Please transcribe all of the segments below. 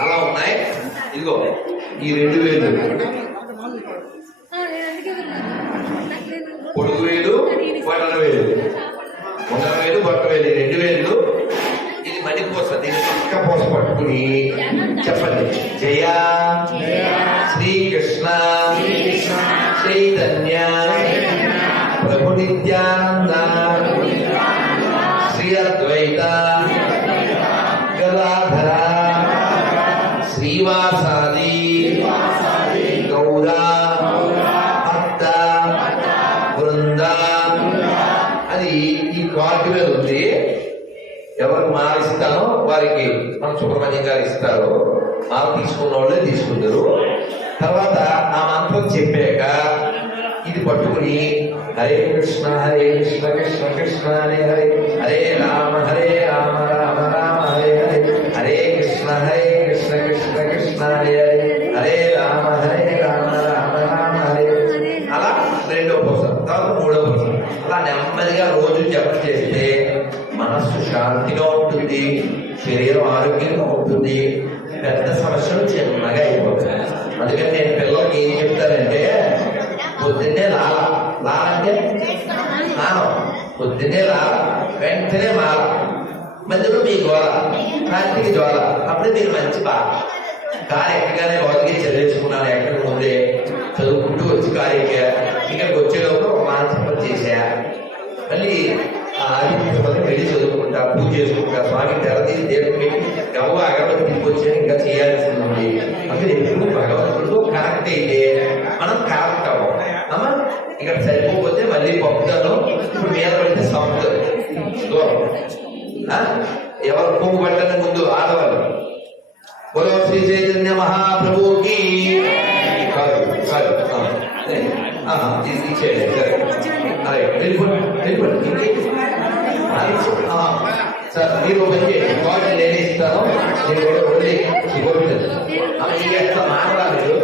చాలా ఉన్నాయి. ఇదిగో ఈ రెండు వేలు. పొడుగు వేలు బట్టల వేలు. వందల వేలు బట్ట వేలు. రెండు వేలు ఇది మణి పూస దీన్ని పక్క పూస పట్టుకుని చెప్పండి. జయ శ్రీకృష్ణ చైతన్య ప్రభు నిత్యానంద వారికి మన సుబ్రహ్మణ్యం గారు ఇస్తారు. మాల తీసుకున్న వాళ్ళే తీసుకుంటారు. తర్వాత ఆ మంత్రం చెప్పాక ఇది పట్టుకుని హరే కృష్ణ హరే కృష్ణ కృష్ణ కృష్ణ హరే హరే హరే రామ హరే రామ రామ రామ హరే హరే హరే కృష్ణ హరే కృష్ణ కృష్ణ కృష్ణ హరే హరే. శరీరం ఆరోగ్యంగా ఉంటుంది. పెద్ద సమస్యలు చిన్నగా అయిపోతాయి. అందుకని నేను పిల్లలకి ఏం చెప్తానంటే పొద్దున్నే లాల లాల అంటే స్నానం పొద్దున్నే లాల వెంటనే మాల మధ్యలో మీ గోల. రాత్రికి జ్వాల. అప్పుడే మీరు మంచి బాధ కారు ఎక్కగానే వాళ్ళకి చదివించుకున్నాను ఎక్కడ ముందే. చదువుకుంటూ వచ్చి కారు ఎక్కా. ఇక్కడికి వచ్చేటప్పుడు ఒక మానసిక చేశా. మళ్ళీ ఆ ఆదిత్య వెళ్ళి చదువుకుంటా గవ్వ అగరబత్తి తీసుకొచ్చాను ఇంకా చేయాల్సింది ఉంది అసలు ఎప్పుడు భగవంతుడితో కనెక్ట్ అయితే మనం కనెక్ట్ అవ్వం. అమ్మా ఇక్కడ సరిపోతే మళ్ళీ పంపుతాను. ఇప్పుడు మీద పడితే దూరం ఆ? ఎవరు పువ్వు పట్టని ముందు ఆడవాళ్ళు. బోలో శ్రీ చైతన్య మహాప్రభుకి. కాదు సరే. అదే వెళ్ళిపోండి వెళ్ళిపోండి సార్ మీరు వచ్చి కాల్ నేనే ఇస్తాను. నేను కూడా వెళ్ళి ఇవ్వలేదు మీకు ఎంత మాట్లాడలేదు.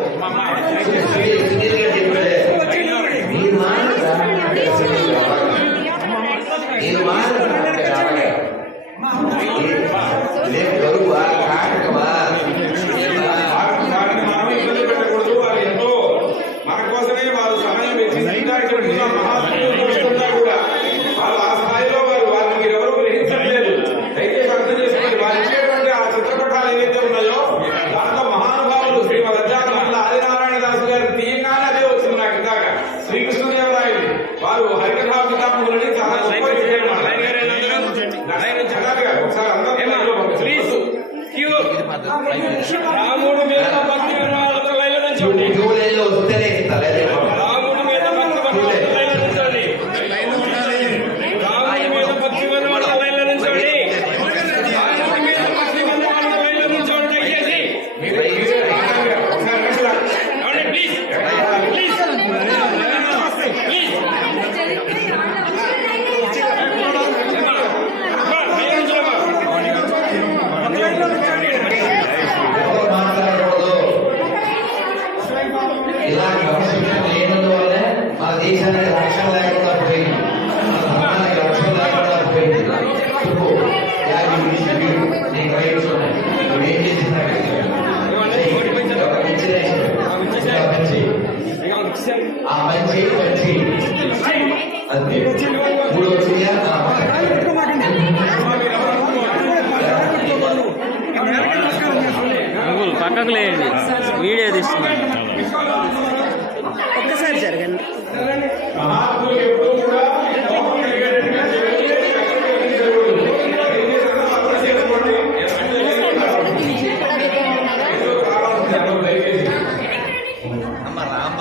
రాముడు మీద భక్తి వినవాళ్ళతో వస్తేనే ఇస్తాలే దేశానికి రక్షణ లేకుండా పోయింది ధర్మానికి రక్షణ లేకుండా పోయింది ఆ మంచి మంచి అంతే మూడు వచ్చిందా పక్కకు లేయండి. వీడియో తీస్తున్నాను ఒక్కసారి జరగండి. అమ్మ రామ్మ